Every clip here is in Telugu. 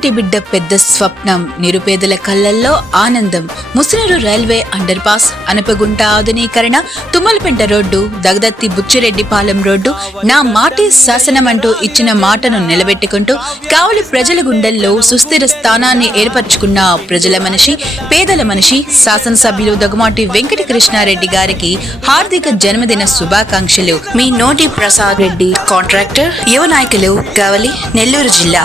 ఇంటి బిడ్డ పెద్ద స్వప్నం? నిరుపేదల కళ్ళల్లో ఆనందం. Musunuru railway underpass Anapagunta ఆధునీకరణ తుమ్మలపెంట రోడ్డు దగదత్తి బుచ్చిరెడ్డిపాలెం రోడ్డు నా మాటే శాసనం అంటూ ఇచ్చిన మాటను నిలబెట్టుకుంటూ కావలి ప్రజల గుండెల్లో సుస్థిర స్థానాన్ని ఏర్పరచుకున్న ప్రజల మనిషి పేదల మనిషి శాసనసభ్యులు దగుమాటి వెంకట కృష్ణారెడ్డి గారికి హార్దిక జన్మదిన శుభాకాంక్షలు. మీ నోటి ప్రసాద్ రెడ్డి కాంట్రాక్టర్ యువ నాయకులు కావలి నెల్లూరు జిల్లా.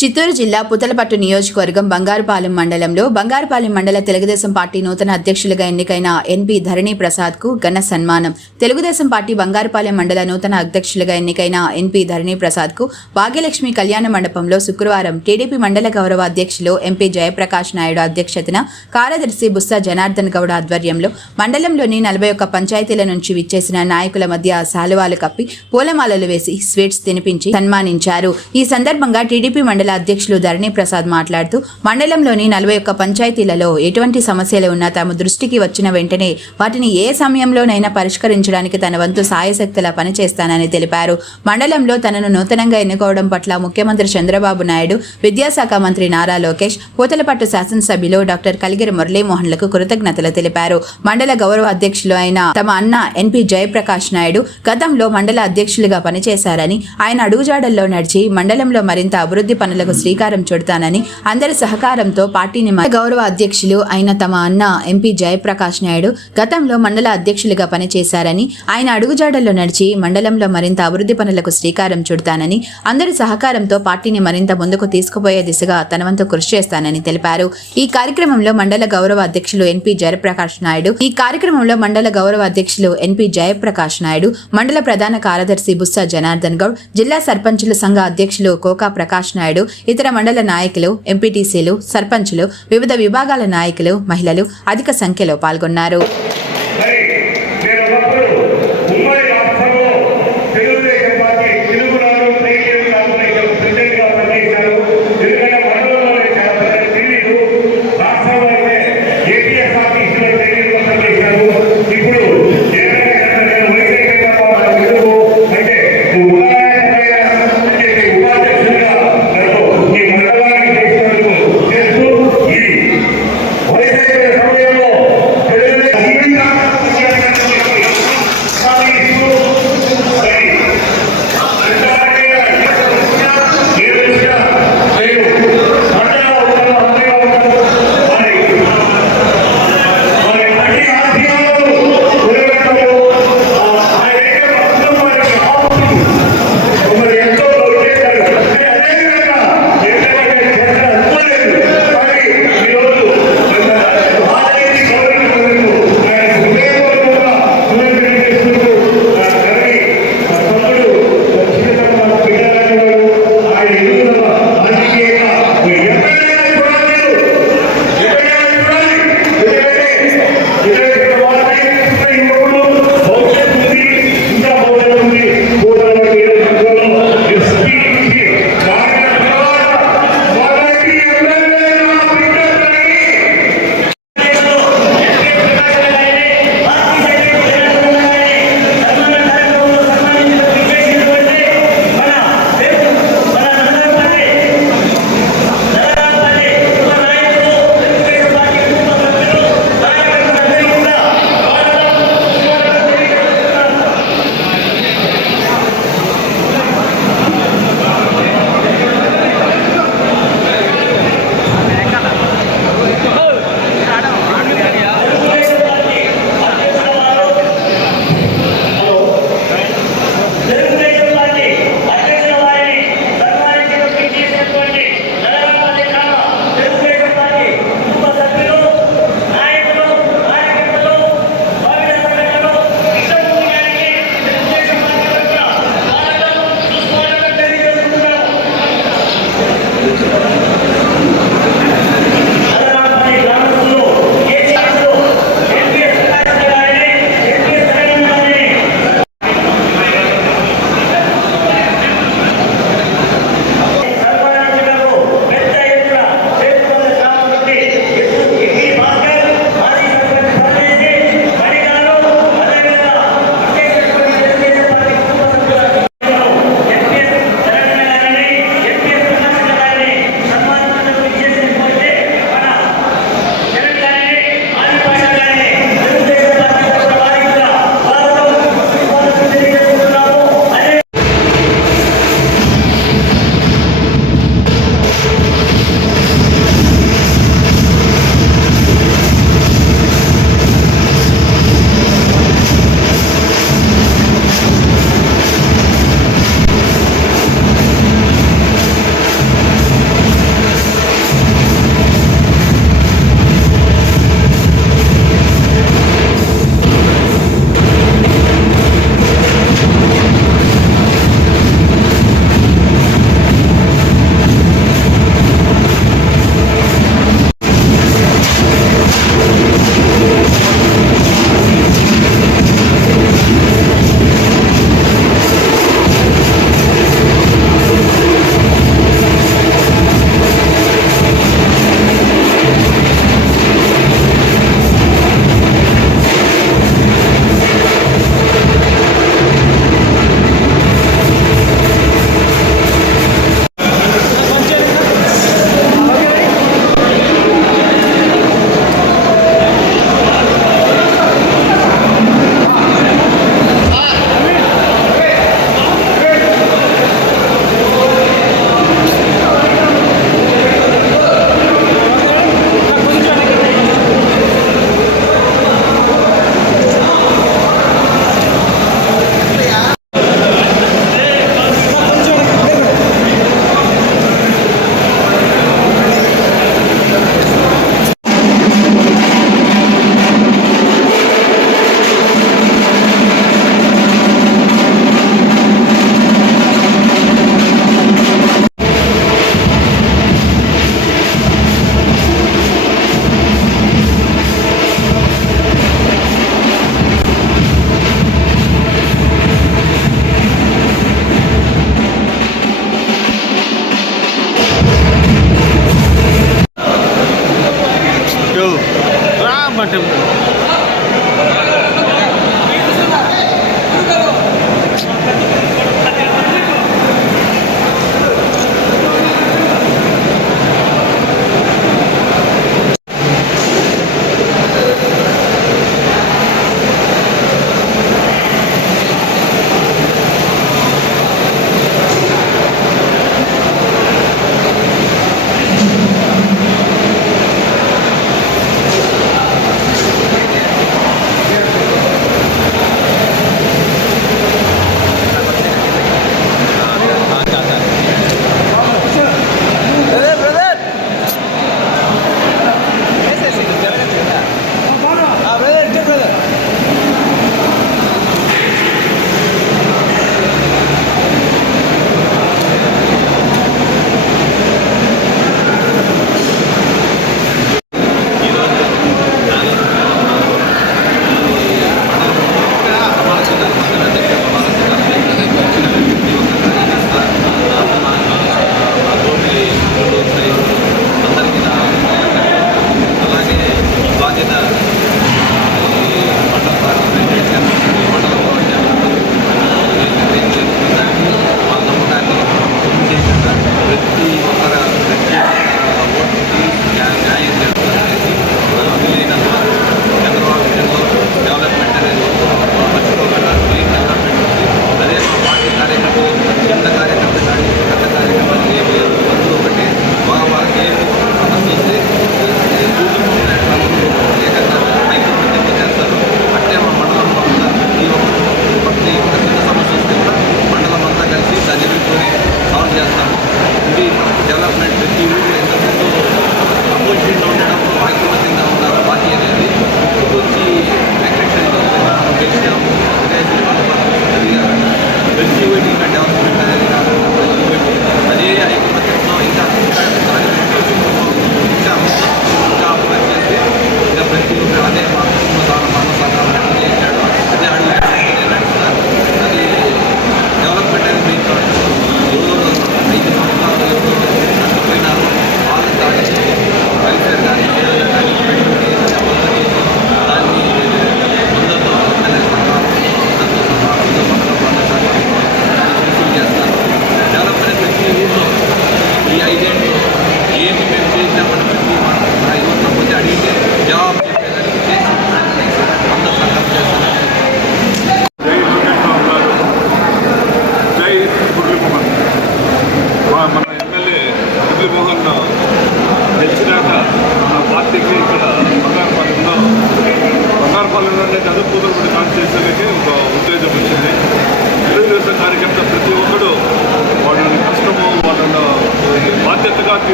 చిత్తూరు జిల్లా పుతలపట్టు నియోజకవర్గం బంగారుపాలెం మండలంలో బంగారుపాలెం మండల తెలుగుదేశం పార్టీ నూతన అధ్యక్షులుగా ఎన్నికైన ఎన్పి ధరణి ప్రసాద్కు ఘన సన్మానం. తెలుగుదేశం పార్టీ బంగారుపాలెం మండల నూతన అధ్యక్షులుగా ఎన్నికైన ఎన్పి ధరణి ప్రసాద్కు భాగ్యలక్ష్మి కళ్యాణ మండపంలో శుక్రవారం టీడీపీ మండల గౌరవ అధ్యక్షులు ఎంపీ జయప్రకాష్ నాయుడు అధ్యక్షతన కార్యదర్శి బుస్సా జనార్దన్ గౌడ ఆధ్వర్యంలో మండలంలోని నలభై ఒక్క పంచాయతీల నుంచి విచ్చేసిన నాయకుల మధ్య శాలువాలు కప్పి పూలమాలలు వేసి స్వీట్స్ తినిపించి సన్మానించారు. ఈ సందర్భంగా టీడీపీ మండల అధ్యక్షులు ధరణి ప్రసాద్ మాట్లాడుతూ మండలంలోని నలభై ఒక్క పంచాయతీలలో ఎటువంటి సమస్యలు ఉన్నా తమ దృష్టికి వచ్చిన వెంటనే వాటిని ఏ సమయంలోనైనా పరిష్కరించడానికి తన వంతు సాయశక్తుల పనిచేస్తానని తెలిపారు. మండలంలో తనను నూతనంగా ఎన్నుకోవడం పట్ల ముఖ్యమంత్రి చంద్రబాబు నాయుడు విద్యాశాఖ మంత్రి నారా లోకేష్ పూతలపట్టు శాసనసభ్యులు డాక్టర్ కలిగిరి మురళీమోహన్లకు కృతజ్ఞతలు తెలిపారు. మండల గౌరవ అధ్యక్షులు అయిన తమ అన్న ఎన్పి జయప్రకాష్ నాయుడు గతంలో మండల అధ్యక్షులుగా పనిచేశారని ఆయన అడుగుజాడల్లో నడిచి మండలంలో మరింత అభివృద్ధి పనులు పనులకు శ్రీకారం చుడతానని అందరి సహకారంతో పార్టీని గౌరవ అధ్యక్షులు అయిన తమ అన్న ఎంపీ జయప్రకాష్ నాయుడు గతంలో మండల అధ్యక్షులుగా పనిచేశారని ఆయన అడుగుజాడల్లో నడిచి మండలంలో మరింత అభివృద్ధి పనులకు శ్రీకారం చుడతానని అందరి సహకారంతో పార్టీని మరింత ముందుకు తీసుకుపోయే దిశగా తనవంతు కృషి చేస్తానని తెలిపారు. ఈ కార్యక్రమంలో మండల గౌరవ అధ్యక్షులు ఎన్పి జయప్రకాష్ నాయుడు ఈ కార్యక్రమంలో మండల గౌరవ అధ్యక్షులు ఎన్పి జయప్రకాష్ నాయుడు మండల ప్రధాన కార్యదర్శి బుస్సా జనార్దన్ గౌడ్ జిల్లా సర్పంచుల సంఘ అధ్యక్షులు కోకా ప్రకాష్ నాయుడు ఇతర మండల నాయకులు ఎంపీటీసీలు సర్పంచులు వివిధ విభాగాల నాయకులు మహిళలు అధిక సంఖ్యలో పాల్గొన్నారు.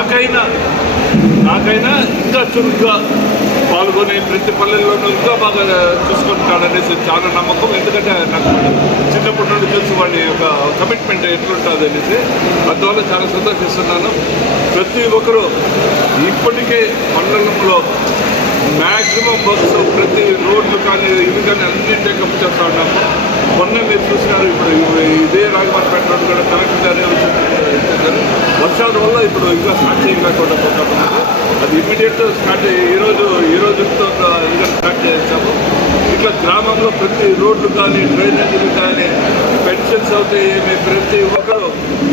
నాకైనా నాకైనా ఇంకా చురుగ్గా పాల్గొని ప్రతి పల్లెల్లోనూ ఇంకా బాగా చూసుకుంటాడనేసి చాలా నమ్మకం. ఎందుకంటే నాకు చిన్నప్పటి నుండి తెలుసు వాడి యొక్క కమిట్మెంట్ ఎట్లుంటుంది అనేసి అందువల్ల చాలా సంతోషిస్తున్నాను. ప్రతి ఒక్కరూ ఇప్పటికే మండలంలో మ్యాక్సిమం బస్సు ప్రతి రోడ్లు కానీ ఇవి కానీ అన్ని టేకప్ చేస్తూ ఉన్నాము మొన్న మీరు చూసినారు ఇప్పుడు ఇదే రాజమార్పేట రోడ్ కూడా కలెక్టర్ గారు వర్షాల వల్ల ఇప్పుడు ఇంకా స్టార్ట్ చేయలేకుండా పోతున్నారు అది ఇమీడియట్ స్టార్ట్ ఈ రోజు ఈ రోజుతో ఇంకా స్టార్ట్ చేసాము ఇట్లా గ్రామంలో ప్రతి రోడ్లు కానీ డ్రైనేజీలు కానీ పెన్షన్స్ అవుతాయి మీ ప్రతి ఒక్కరు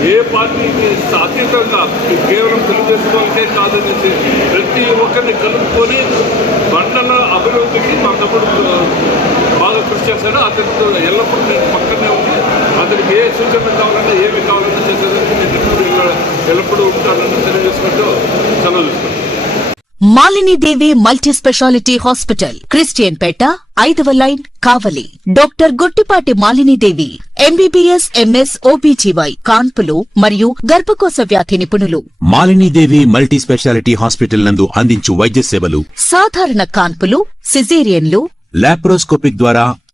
ఏ పార్టీకి అతీతంగా కేవలం తెలుగుదేశం వాళ్ళకే కాదనేసి ప్రతి ఒక్కరిని కలుపుకొని మండల అభివృద్ధికి మా తమ్ముడు బాగా కృషి చేశాడు. అతనితో ఎల్లప్పుడూ నేను పక్కనే ఉండి అతనికి ఏ సూచనలు కావాలన్నా ఏమి కావాలన్నా చేసేదానికి ఎల్లప్పుడూ ఉంటానని తెలియజేసుకుంటూ సెలవు తీసుకుంటాను Malinidevi multi speciality hospital Christian Peta ఐదవ line Kavali. Doctor Guttipati Malinidevi MBBS MS OBGY కాన్పులు మరియు గర్భకోశ వ్యాధి నిపుణులు. మాలినీదేవి మల్టీ స్పెషాలిటీ హాస్పిటల్ నందు అందించు వైద్య సేవలు సాధారణ కాన్పులు సిజేరియన్లు లాప్రోస్కోపిక్ ద్వారా